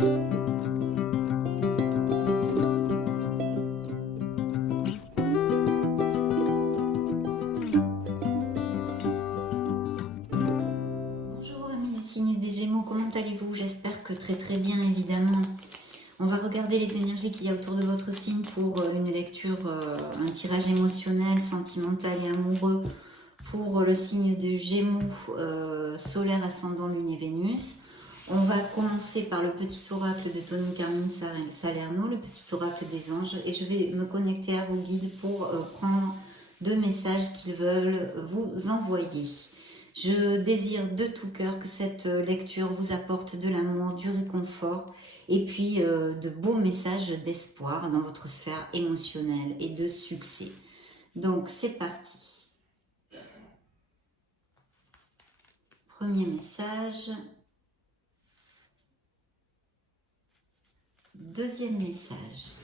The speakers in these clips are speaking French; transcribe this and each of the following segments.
Bonjour amis du signe des Gémeaux, comment allez-vous? J'espère que très bien évidemment. On va regarder les énergies qu'il y a autour de votre signe pour une lecture, un tirage émotionnel, sentimental et amoureux pour le signe de Gémeaux, solaire, ascendant, lune et Vénus. On va commencer par le petit oracle de Tony Carmine Salerno, le petit oracle des anges, et je vais me connecter à vos guides pour prendre deux messages qu'ils veulent vous envoyer. Je désire de tout cœur que cette lecture vous apporte de l'amour, du réconfort et puis de beaux messages d'espoir dans votre sphère émotionnelle et de succès. Donc c'est parti. Premier message. Deuxième message.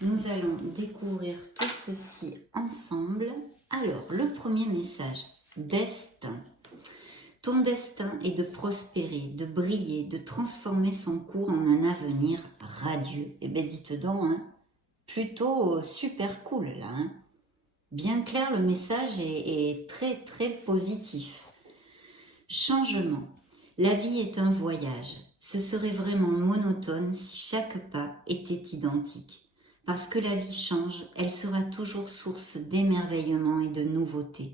Nous allons découvrir tout ceci ensemble. Alors, le premier message. Destin. Ton destin est de prospérer, de briller, de transformer son cours en un avenir radieux. Eh bien, dites donc, hein, plutôt super cool là. Hein. Bien clair, le message est très positif. Changement. La vie est un voyage. Ce serait vraiment monotone si chaque pas était identique. Parce que la vie change, elle sera toujours source d'émerveillement et de nouveautés.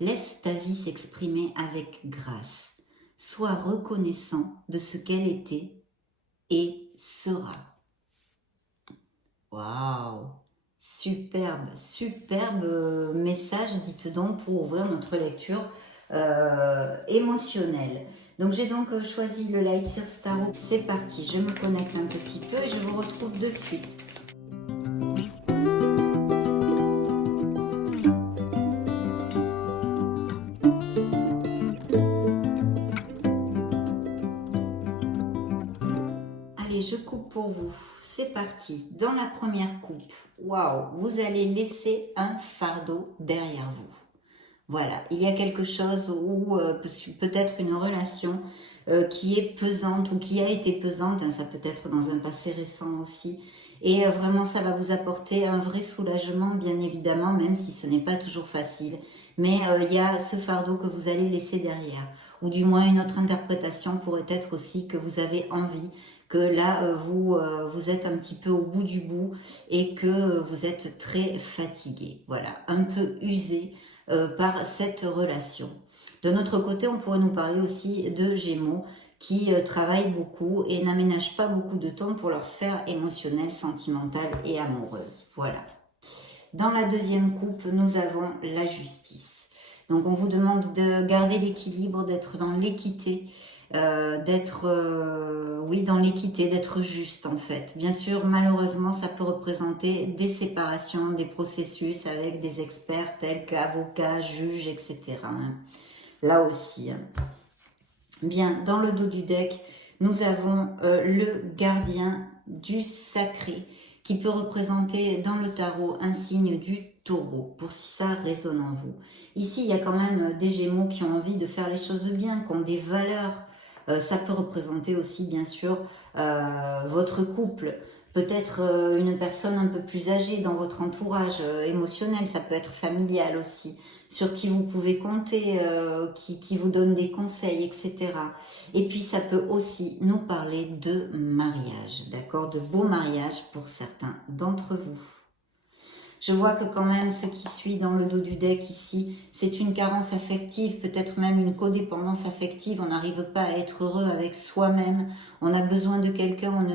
Laisse ta vie s'exprimer avec grâce. Sois reconnaissant de ce qu'elle était et sera. Waouh! Superbe message, dites donc, pour ouvrir notre lecture émotionnelle. Donc j'ai donc choisi le Light Seer Tarot. C'est parti, je me connecte un petit peu et je vous retrouve de suite. Allez, je coupe pour vous. C'est parti. Dans la première coupe, waouh, vous allez laisser un fardeau derrière vous. Voilà, il y a quelque chose ou peut-être une relation qui est pesante ou qui a été pesante, hein, ça peut être dans un passé récent aussi, et vraiment ça va vous apporter un vrai soulagement, bien évidemment, même si ce n'est pas toujours facile, mais il y a ce fardeau que vous allez laisser derrière, ou du moins une autre interprétation pourrait être aussi que vous avez envie, que là vous êtes un petit peu au bout du bout et que vous êtes très fatigué, voilà, un peu usé par cette relation. De notre côté, on pourrait nous parler aussi de Gémeaux qui travaillent beaucoup et n'aménagent pas beaucoup de temps pour leur sphère émotionnelle, sentimentale et amoureuse. Voilà. Dans la deuxième coupe, nous avons la justice. Donc on vous demande de garder l'équilibre, d'être dans l'équité, oui, dans l'équité, d'être juste en fait. Bien sûr, malheureusement, ça peut représenter des séparations, des processus avec des experts tels qu'avocats, juges, etc. Là aussi. Bien, dans le dos du deck, nous avons le gardien du sacré qui peut représenter dans le tarot un signe du taureau, pour si ça résonne en vous. Ici, il y a quand même des Gémeaux qui ont envie de faire les choses bien, qui ont des valeurs. Ça peut représenter aussi, bien sûr, votre couple. Peut-être une personne un peu plus âgée dans votre entourage émotionnel, ça peut être familial aussi, sur qui vous pouvez compter, qui vous donne des conseils, etc. Et puis ça peut aussi nous parler de mariage, d'accord, de beaux mariages pour certains d'entre vous. Je vois que quand même ce qui suit dans le dos du deck ici, c'est une carence affective, peut-être même une codépendance affective. On n'arrive pas à être heureux avec soi-même. On a besoin de quelqu'un,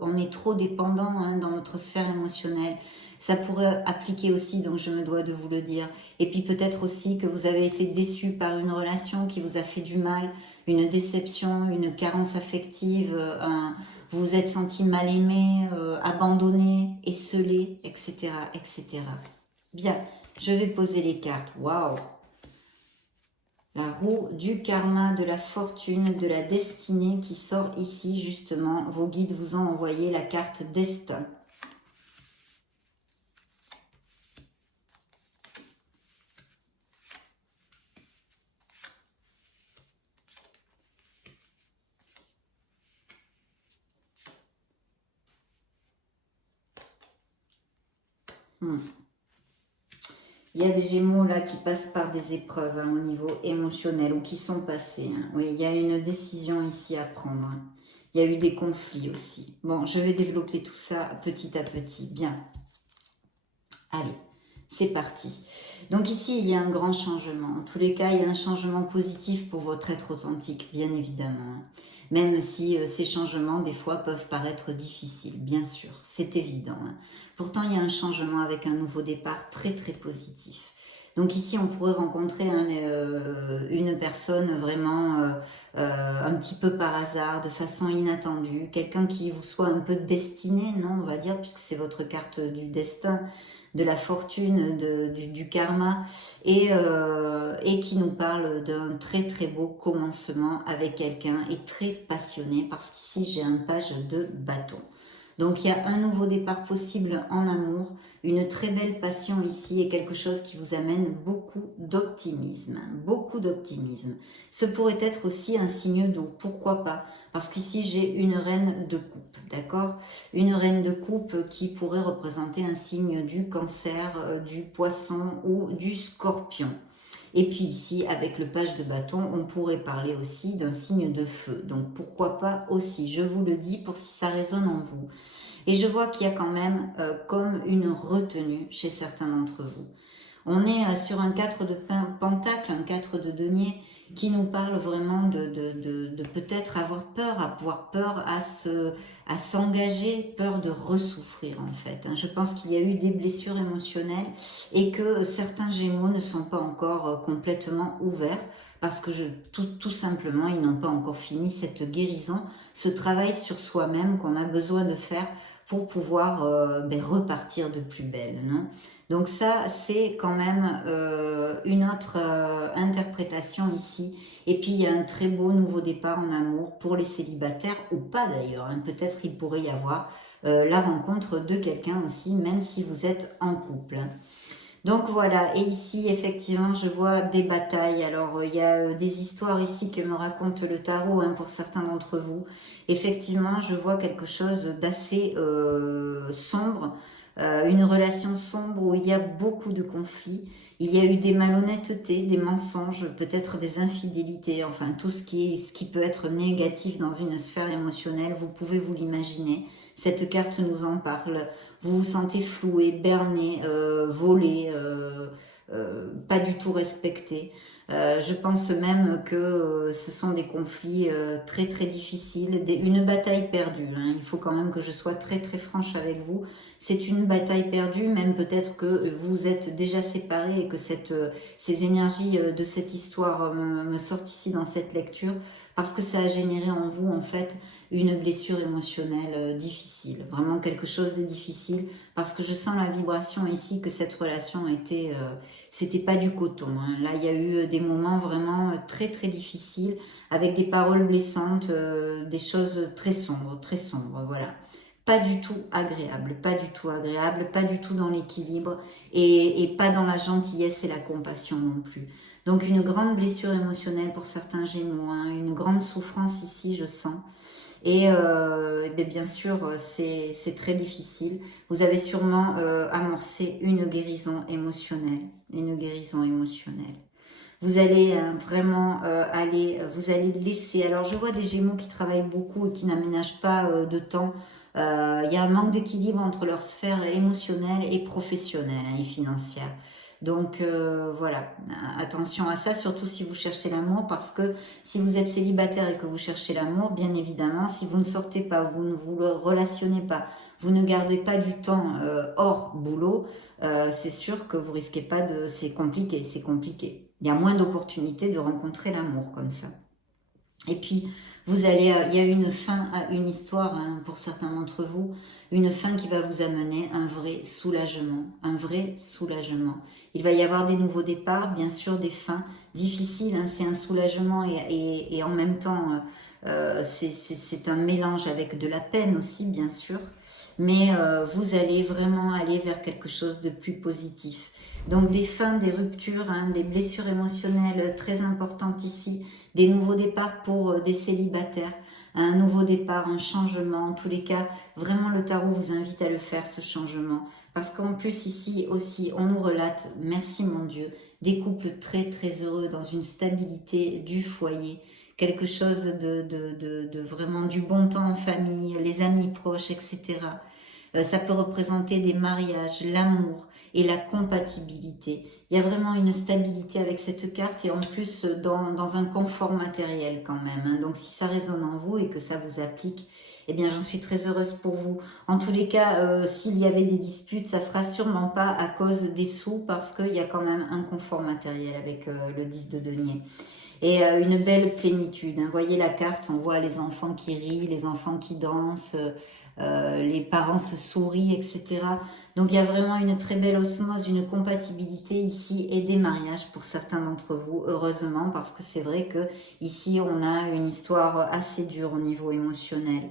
on est trop dépendant hein, dans notre sphère émotionnelle. Ça pourrait appliquer aussi, donc je me dois de vous le dire. Et puis peut-être aussi que vous avez été déçu par une relation qui vous a fait du mal, une déception, une carence affective, vous vous êtes senti mal aimé, abandonné, esselé, etc., etc. Bien, je vais poser les cartes. Waouh! La roue du karma, de la fortune, de la destinée qui sort ici, justement. Vos guides vous ont envoyé la carte destin. Hmm. Il y a des Gémeaux là qui passent par des épreuves au niveau émotionnel ou qui sont passés. Oui, il y a une décision ici à prendre. Il y a eu des conflits aussi. Bon, je vais développer tout ça petit à petit. Bien. Allez, c'est parti. Donc ici, il y a un grand changement. En tous les cas, il y a un changement positif pour votre être authentique, bien évidemment. Même si ces changements, des fois, peuvent paraître difficiles, bien sûr, c'est évident. Pourtant, il y a un changement avec un nouveau départ très, très positif. Donc ici, on pourrait rencontrer une personne vraiment un petit peu par hasard, de façon inattendue, quelqu'un qui vous soit un peu destiné, non, on va dire, puisque c'est votre carte du destin, de la fortune, du karma, et qui nous parle d'un très très beau commencement avec quelqu'un et très passionné, parce qu'ici j'ai un page de bâton. Donc il y a un nouveau départ possible en amour, une très belle passion ici et quelque chose qui vous amène beaucoup d'optimisme, beaucoup d'optimisme. Ce pourrait être aussi un signe d'eau, pourquoi pas? Parce qu'ici j'ai une reine de coupe, d'accord? Une reine de coupe qui pourrait représenter un signe du cancer, du poisson ou du scorpion. Et puis ici, avec le page de bâton, on pourrait parler aussi d'un signe de feu. Donc pourquoi pas aussi, je vous le dis pour si ça résonne en vous. Et je vois qu'il y a quand même comme une retenue chez certains d'entre vous. On est sur un 4 de pentacle, un 4 de denier, qui nous parle vraiment de peut-être avoir peur à s'engager, peur de ressouffrir en fait. Je pense qu'il y a eu des blessures émotionnelles et que certains Gémeaux ne sont pas encore complètement ouverts parce que tout simplement, ils n'ont pas encore fini cette guérison, ce travail sur soi-même qu'on a besoin de faire pour pouvoir repartir de plus belle, non? Donc ça, c'est quand même une autre interprétation ici. Et puis, il y a un très beau nouveau départ en amour pour les célibataires, ou pas d'ailleurs. Peut-être il pourrait y avoir la rencontre de quelqu'un aussi, même si vous êtes en couple. Donc voilà, et ici, effectivement, je vois des batailles. Alors, il y a des histoires ici que me raconte le tarot pour certains d'entre vous. Effectivement, je vois quelque chose d'assez sombre, une relation sombre où il y a beaucoup de conflits. Il y a eu des malhonnêtetés, des mensonges, peut-être des infidélités, enfin tout ce qui peut être négatif dans une sphère émotionnelle, vous pouvez vous l'imaginer. Cette carte nous en parle. Vous vous sentez floué, berné, volé, pas du tout respecté. Je pense même que ce sont des conflits très très difficiles, une bataille perdue. Il faut quand même que je sois très très franche avec vous. C'est une bataille perdue, même peut-être que vous êtes déjà séparés et que ces énergies de cette histoire me sortent ici dans cette lecture, parce que ça a généré en vous en fait une blessure émotionnelle difficile, vraiment quelque chose de difficile, parce que je sens la vibration ici que cette relation était, c'était pas du coton. Là, il y a eu des moments vraiment très très difficiles, avec des paroles blessantes, des choses très sombres, voilà. Pas du tout agréable, pas du tout agréable, pas du tout dans l'équilibre, et pas dans la gentillesse et la compassion non plus. Donc une grande blessure émotionnelle pour certains Gémeaux, une grande souffrance ici, je sens. Et bien sûr, c'est très difficile. Vous avez sûrement amorcé une guérison émotionnelle. Une guérison émotionnelle. Vous allez vraiment vous allez laisser. Alors, je vois des Gémeaux qui travaillent beaucoup et qui n'aménagent pas de temps. Il y a un manque d'équilibre entre leur sphère émotionnelle et professionnelle et financière. Donc voilà, attention à ça, surtout si vous cherchez l'amour, parce que si vous êtes célibataire et que vous cherchez l'amour, bien évidemment, si vous ne sortez pas, vous ne vous relationnez pas, vous ne gardez pas du temps hors boulot, c'est sûr que vous risquez pas de... C'est compliqué, c'est compliqué. Il y a moins d'opportunités de rencontrer l'amour comme ça. Et puis, il y a une fin à une histoire pour certains d'entre vous, une fin qui va vous amener un vrai soulagement, un vrai soulagement. Il va y avoir des nouveaux départs, bien sûr des fins difficiles, c'est un soulagement et en même temps, c'est un mélange avec de la peine aussi, bien sûr. Mais vous allez vraiment aller vers quelque chose de plus positif. Donc des fins, des ruptures, des blessures émotionnelles très importantes ici, des nouveaux départs pour des célibataires. un nouveau départ, un changement. En tous les cas, vraiment le tarot vous invite à le faire, ce changement. Parce qu'en plus ici aussi, on nous relate, merci mon Dieu, des couples très très heureux dans une stabilité du foyer, quelque chose de vraiment du bon temps en famille, les amis proches, etc. Ça peut représenter des mariages, l'amour et la compatibilité. Il y a vraiment une stabilité avec cette carte et en plus dans un confort matériel quand même. Hein. Donc si ça résonne en vous et que ça vous applique, eh bien j'en suis très heureuse pour vous. En tous les cas, s'il y avait des disputes, ça sera sûrement pas à cause des sous parce qu'il y a quand même un confort matériel avec le 10 de denier. Et une belle plénitude. Hein. Voyez la carte, on voit les enfants qui rient, les enfants qui dansent, les parents se sourient, etc. Donc il y a vraiment une très belle osmose, une compatibilité ici et des mariages pour certains d'entre vous, heureusement, parce que c'est vrai que ici on a une histoire assez dure au niveau émotionnel.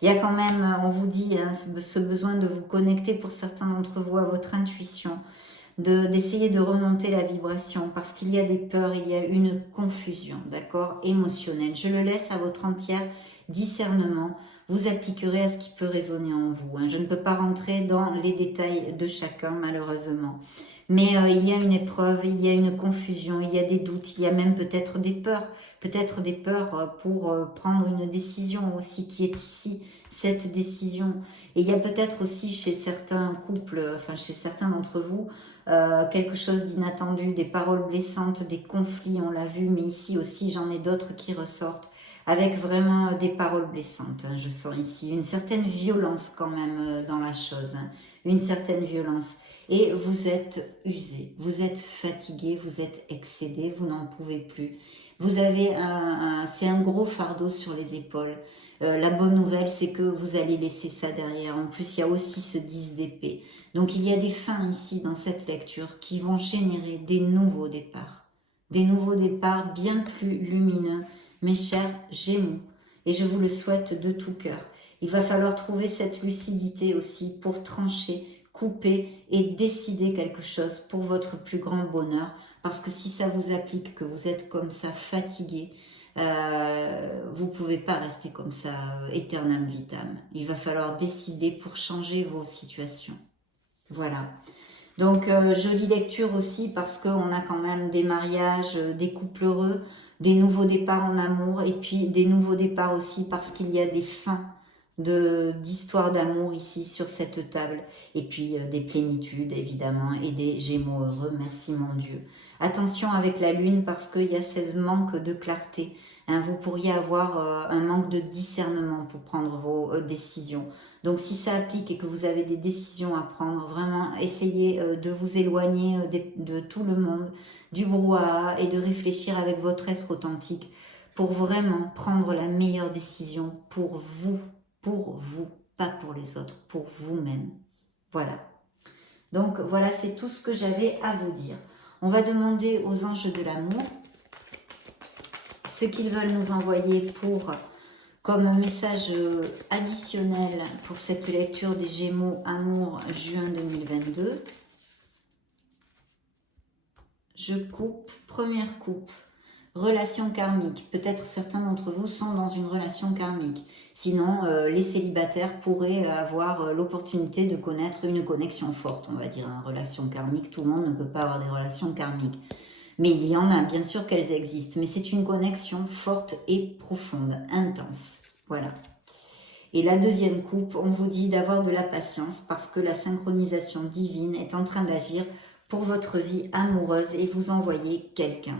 Il y a quand même, on vous dit, hein, ce besoin de vous connecter pour certains d'entre vous à votre intuition, d'essayer de remonter la vibration parce qu'il y a des peurs, il y a une confusion, d'accord, émotionnelle. Je le laisse à votre entière discernement. Vous appliquerez à ce qui peut résonner en vous. Hein. Je ne peux pas rentrer dans les détails de chacun, malheureusement. Mais il y a une épreuve, il y a une confusion, il y a des doutes, il y a même peut-être des peurs pour prendre une décision aussi qui est ici, cette décision. Et il y a peut-être aussi chez certains couples, enfin chez certains d'entre vous, quelque chose d'inattendu, des paroles blessantes, des conflits, on l'a vu, mais ici aussi j'en ai d'autres qui ressortent avec vraiment des paroles blessantes. Hein, je sens ici une certaine violence quand même dans la chose, hein, une certaine violence. Et vous êtes usé, vous êtes fatigué, vous êtes excédé, vous n'en pouvez plus. Vous avez c'est un gros fardeau sur les épaules. La bonne nouvelle, c'est que vous allez laisser ça derrière. En plus, il y a aussi ce 10 d'épée. Donc, il y a des fins ici dans cette lecture qui vont générer des nouveaux départs. Des nouveaux départs bien plus lumineux, mes chers Gémeaux. Et je vous le souhaite de tout cœur. Il va falloir trouver cette lucidité aussi pour trancher, couper et décider quelque chose pour votre plus grand bonheur. Parce que si ça vous applique, que vous êtes comme ça fatigué, vous ne pouvez pas rester comme ça éternam vitam. Il va falloir décider pour changer vos situations. Voilà. Donc, jolie lecture aussi parce qu'on a quand même des mariages, des couples heureux, des nouveaux départs en amour et puis des nouveaux départs aussi parce qu'il y a des fins d'histoire d'amour ici sur cette table et puis des plénitudes évidemment et des Gémeaux heureux, merci mon Dieu. Attention avec la lune parce qu'il y a ce manque de clarté, hein, vous pourriez avoir un manque de discernement pour prendre vos décisions. Donc si ça applique et que vous avez des décisions à prendre, vraiment essayez de vous éloigner de tout le monde, du brouhaha et de réfléchir avec votre être authentique pour vraiment prendre la meilleure décision pour vous, pas pour les autres, pour vous-même. Voilà. Donc voilà, c'est tout ce que j'avais à vous dire. On va demander aux anges de l'amour ce qu'ils veulent nous envoyer pour comme message additionnel pour cette lecture des Gémeaux Amour juin 2022. Je coupe, première coupe, relation karmique. Peut-être certains d'entre vous sont dans une relation karmique. Sinon, les célibataires pourraient avoir l'opportunité de connaître une connexion forte, on va dire, une relation karmique. Tout le monde ne peut pas avoir des relations karmiques. Mais il y en a, bien sûr qu'elles existent. Mais c'est une connexion forte et profonde, intense. Voilà. Et la deuxième coupe, on vous dit d'avoir de la patience parce que la synchronisation divine est en train d'agir pour votre vie amoureuse et vous envoyer quelqu'un.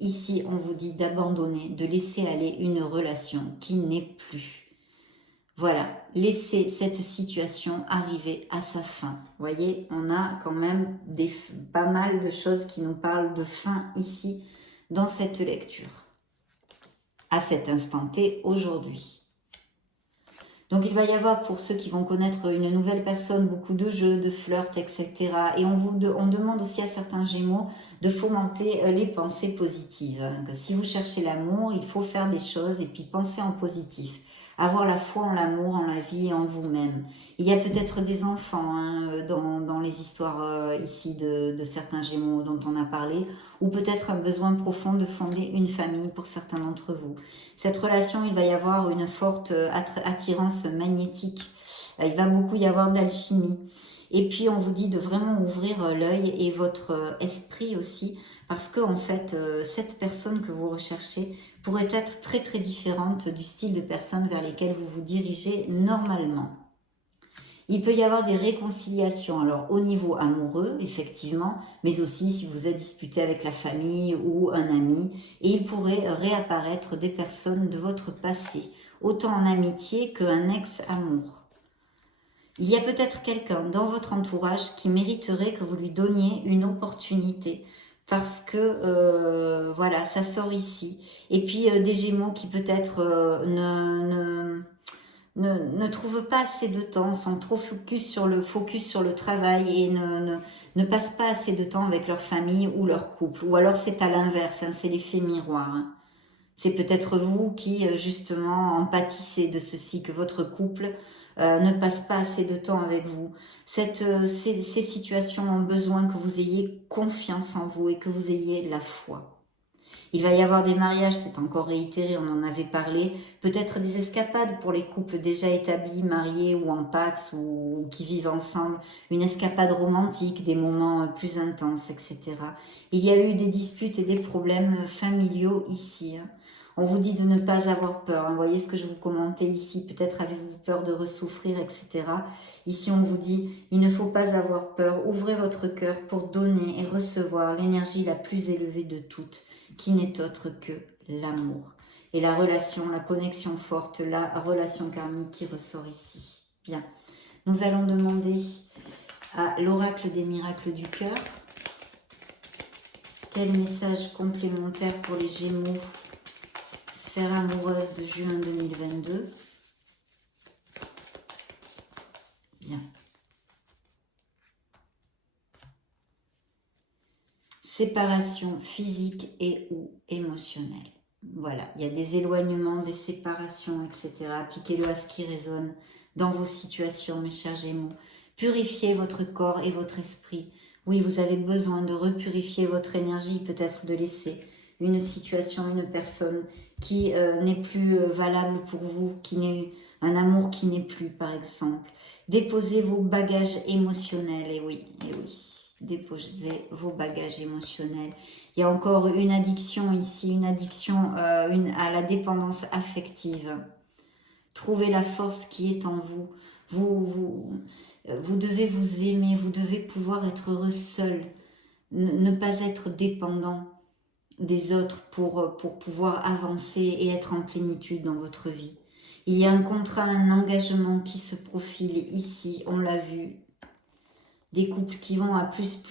Ici, on vous dit d'abandonner, de laisser aller une relation qui n'est plus. Voilà, laissez cette situation arriver à sa fin. Vous voyez, on a quand même pas mal de choses qui nous parlent de fin ici, dans cette lecture. À cet instant T, aujourd'hui. Donc il va y avoir pour ceux qui vont connaître une nouvelle personne, beaucoup de jeux, de flirts, etc. Et on demande aussi à certains Gémeaux de fomenter les pensées positives. Que si vous cherchez l'amour, il faut faire des choses et puis penser en positif. avoir la foi en l'amour, en la vie et en vous-même. Il y a peut-être des enfants hein, dans les histoires ici de certains Gémeaux dont on a parlé, ou peut-être un besoin profond de fonder une famille pour certains d'entre vous. Cette relation, il va y avoir une forte attirance magnétique. Il va beaucoup y avoir d'alchimie. Et puis, on vous dit de vraiment ouvrir l'œil et votre esprit aussi, parce que en fait, cette personne que vous recherchez pourrait être très très différente du style de personne vers lesquelles vous vous dirigez normalement. Il peut y avoir des réconciliations, alors au niveau amoureux, effectivement, mais aussi si vous êtes disputé avec la famille ou un ami, et il pourrait réapparaître des personnes de votre passé, autant en amitié qu'un ex-amour. Il y a peut-être quelqu'un dans votre entourage qui mériterait que vous lui donniez une opportunité, parce que, voilà, ça sort ici. Et puis des Gémeaux qui peut-être ne trouvent pas assez de temps, sont trop focus sur le travail et ne passent pas assez de temps avec leur famille ou leur couple. Ou alors c'est à l'inverse, hein, c'est l'effet miroir. Hein. C'est peut-être vous qui justement en pâtissez de ceci, que votre couple ne passe pas assez de temps avec vous. Ces situations ont besoin que vous ayez confiance en vous et que vous ayez la foi. Il va y avoir des mariages, c'est encore réitéré, on en avait parlé. Peut-être des escapades pour les couples déjà établis, mariés ou en pax ou qui vivent ensemble. Une escapade romantique, des moments plus intenses, etc. Il y a eu des disputes et des problèmes familiaux ici. Hein. On vous dit de ne pas avoir peur. Hein. Vous voyez ce que je vous commentais ici. Peut-être avez-vous peur de ressouffrir, etc. Ici, on vous dit, il ne faut pas avoir peur. Ouvrez votre cœur pour donner et recevoir l'énergie la plus élevée de toutes, qui n'est autre que l'amour. Et la relation, la connexion forte, la relation karmique qui ressort ici. Bien. Nous allons demander à l'oracle des miracles du cœur. Quel message complémentaire pour les Gémeaux, sphère amoureuse de juin 2022. Bien. Séparation physique et ou émotionnelle. Voilà, il y a des éloignements, des séparations, etc. Appliquez-le à ce qui résonne dans vos situations, mes chers Gémeaux. Purifiez votre corps et votre esprit. Oui, vous avez besoin de repurifier votre énergie, peut-être de laisser une situation, une personne qui n'est plus valable pour vous, qui n'est un amour qui n'est plus, par exemple. Déposez vos bagages émotionnels, et oui, et oui. Déposez vos bagages émotionnels. Il y a encore une addiction ici, une addiction à la dépendance affective. Trouvez la force qui est en vous. Vous devez vous aimer, vous devez pouvoir être heureux seul, ne pas être dépendant des autres pour pouvoir avancer et être en plénitude dans votre vie. Il y a un contrat, un engagement qui se profile ici, on l'a vu. Des couples qui vont à plus,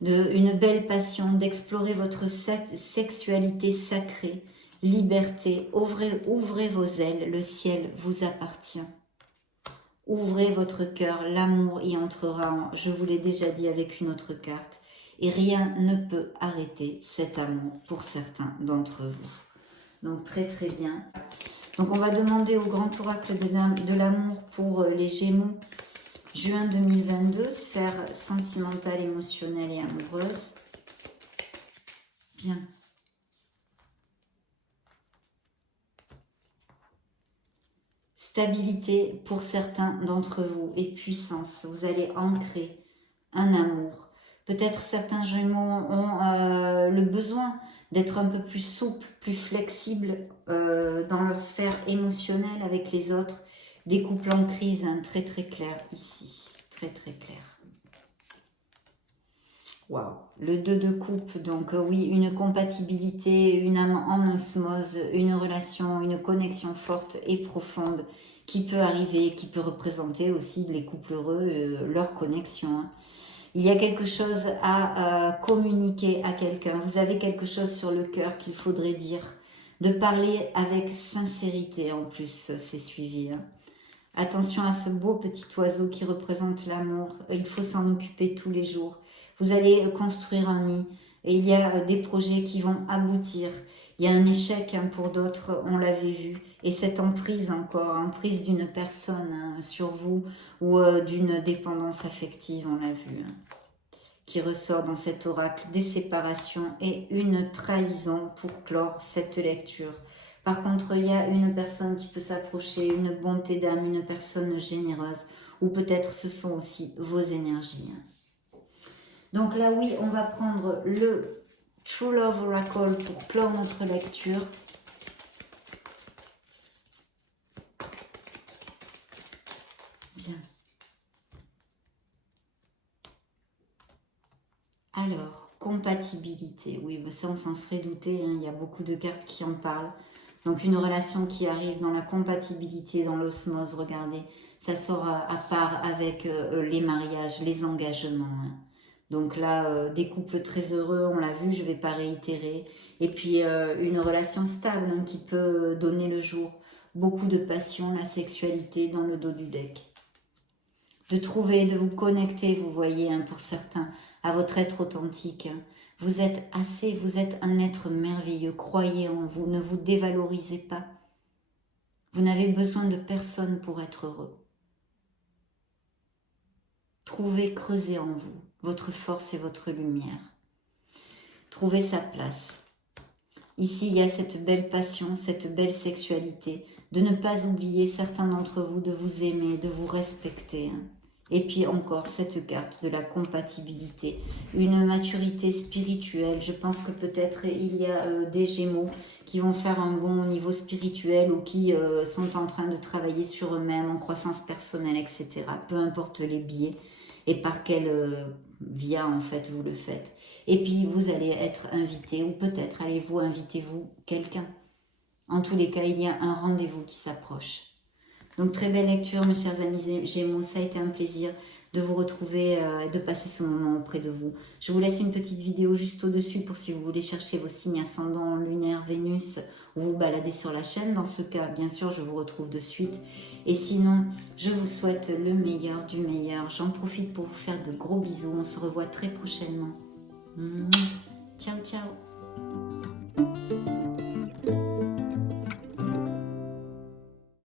une belle passion, d'explorer votre sexualité sacrée, liberté, ouvrez vos ailes, le ciel vous appartient. Ouvrez votre cœur, l'amour y entrera, je vous l'ai déjà dit avec une autre carte, et rien ne peut arrêter cet amour pour certains d'entre vous. Donc très très bien. Donc on va demander au grand oracle de l'amour pour les Gémeaux, juin 2022, sphère sentimentale, émotionnelle et amoureuse. Bien. Stabilité pour certains d'entre vous et puissance. Vous allez ancrer un amour. Peut-être certains Gémeaux ont le besoin d'être un peu plus souples, plus flexibles dans leur sphère émotionnelle avec les autres. Des couples en crise, hein, très très clair ici, très très clair. Waouh, le 2 de coupe, donc oui, une compatibilité, une âme en osmose, une relation, une connexion forte et profonde qui peut arriver, qui peut représenter aussi les couples heureux, leur connexion. Hein. Il y a quelque chose à communiquer à quelqu'un, vous avez quelque chose sur le cœur qu'il faudrait dire, de parler avec sincérité en plus, c'est suivi. Hein. Attention à ce beau petit oiseau qui représente l'amour. Il faut s'en occuper tous les jours. Vous allez construire un nid et il y a des projets qui vont aboutir. Il y a un échec hein, pour d'autres, on l'avait vu. Et cette emprise encore, emprise d'une personne hein, sur vous ou d'une dépendance affective, on l'a vu. Hein, qui ressort dans cet oracle, des séparations et une trahison pour clore cette lecture. Par contre, il y a une personne qui peut s'approcher, une bonté d'âme, une personne généreuse, ou peut-être ce sont aussi vos énergies. Donc là, oui, on va prendre le True Love Oracle pour clore notre lecture. Bien. Alors, compatibilité. Oui, mais ça, on s'en serait douté. Hein. Il y a beaucoup de cartes qui en parlent. Donc, une relation qui arrive dans la compatibilité, dans l'osmose, regardez. Ça sort à part avec les mariages, les engagements. Hein. Donc là, des couples très heureux, on l'a vu, je ne vais pas réitérer. Et puis, une relation stable hein, qui peut donner le jour. Beaucoup de passion, la sexualité dans le dos du deck. De trouver, de vous connecter, vous voyez, hein, pour certains, à votre être authentique. Hein. Vous êtes assez, vous êtes un être merveilleux. Croyez en vous, ne vous dévalorisez pas. Vous n'avez besoin de personne pour être heureux. Trouvez, creusez en vous votre force et votre lumière. Trouvez sa place. Ici, il y a cette belle passion, cette belle sexualité. De ne pas oublier certains d'entre vous, de vous aimer, de vous respecter. Hein. Et puis encore cette carte de la compatibilité, une maturité spirituelle. Je pense que peut-être il y a des Gémeaux qui vont faire un bond au niveau spirituel ou qui sont en train de travailler sur eux-mêmes en croissance personnelle, etc. Peu importe les biais et par quel via en fait vous le faites. Et puis vous allez être invité ou peut-être allez-vous invitez-vous quelqu'un. En tous les cas, il y a un rendez-vous qui s'approche. Donc très belle lecture mes chers amis Gémeaux, ça a été un plaisir de vous retrouver et de passer ce moment auprès de vous. Je vous laisse une petite vidéo juste au-dessus pour si vous voulez chercher vos signes ascendants, lunaire, Vénus, ou vous balader sur la chaîne. Dans ce cas, bien sûr, je vous retrouve de suite. Et sinon, je vous souhaite le meilleur du meilleur. J'en profite pour vous faire de gros bisous. On se revoit très prochainement. Ciao, ciao.